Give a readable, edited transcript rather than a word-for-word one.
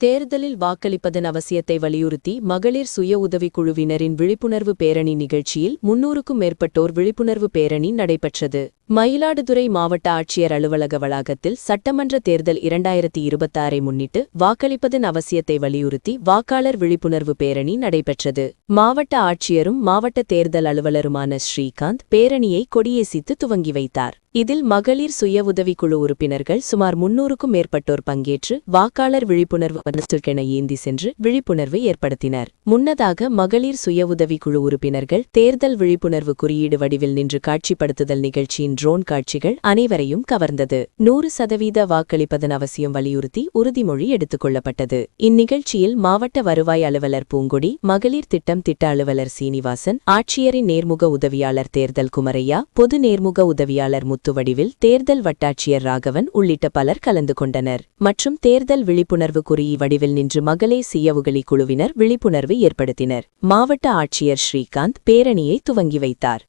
தேர்தலில் வாக்களிப்பதன் அவசியத்தை வலியுறுத்தி மகளிர் சுய உதவிக்குழுவினரின் விழிப்புணர்வு பேரணி நிகழ்ச்சியில் 300க்கும் மேற்பட்டோர் விழிப்புணர்வு பேரணி நடைபெற்றது. மயிலாடுதுறை மாவட்ட ஆட்சியர் அலுவலக வளாகத்தில் சட்டமன்ற தேர்தல் 2026ஐ முன்னிட்டு வாக்களிப்பதன் அவசியத்தை வலியுறுத்தி வாக்காளர் விழிப்புணர்வு பேரணி நடைபெற்றது. மாவட்ட ஆட்சியரும் மாவட்ட தேர்தல் அலுவலருமான ஸ்ரீகாந்த் பேரணியை கொடியேசித்து துவங்கி வைத்தார். இதில் மகளிர் சுய உதவிக்குழு உறுப்பினர்கள் சுமார் 300க்கும் மேற்பட்டோர் பங்கேற்று வாக்காளர் விழிப்புணர்வு பரிசுக்கென ஏந்தி சென்று விழிப்புணர்வு ஏற்படுத்தினர். முன்னதாக மகளிர் சுய உதவிக்குழு உறுப்பினர்கள் தேர்தல் விழிப்புணர்வு குறியீடு வடிவில் நின்று காட்சிப்படுத்துதல் நிகழ்ச்சியின் ட்ரோன் காட்சிகள் அனைவரையும் கவர்ந்தது. 100% வாக்களிப்பதன் அவசியம் வலியுறுத்தி உறுதிமொழி எடுத்துக் கொள்ளப்பட்டது. இந்நிகழ்ச்சியில் மாவட்ட வருவாய் அலுவலர் பூங்கொடி, மகளிர் திட்ட அலுவலர் சீனிவாசன், ஆட்சியரின் நேர்முக உதவியாளர் தேர்தல் குமரையா, பொது நேர்முக உதவியாளர் முத்துவடிவில், தேர்தல் வட்டாட்சியர் ராகவன் உள்ளிட்ட பலர் கலந்து கொண்டனர். மற்றும் தேர்தல் விழிப்புணர்வு குறியீடு வடிவில் நின்று மகளே சுயவுகளி குழுவினர் விழிப்புணர்வு ஏற்படுத்தினர். மாவட்ட ஆட்சியர் ஸ்ரீகாந்த் பேரணியை துவங்கி வைத்தார்.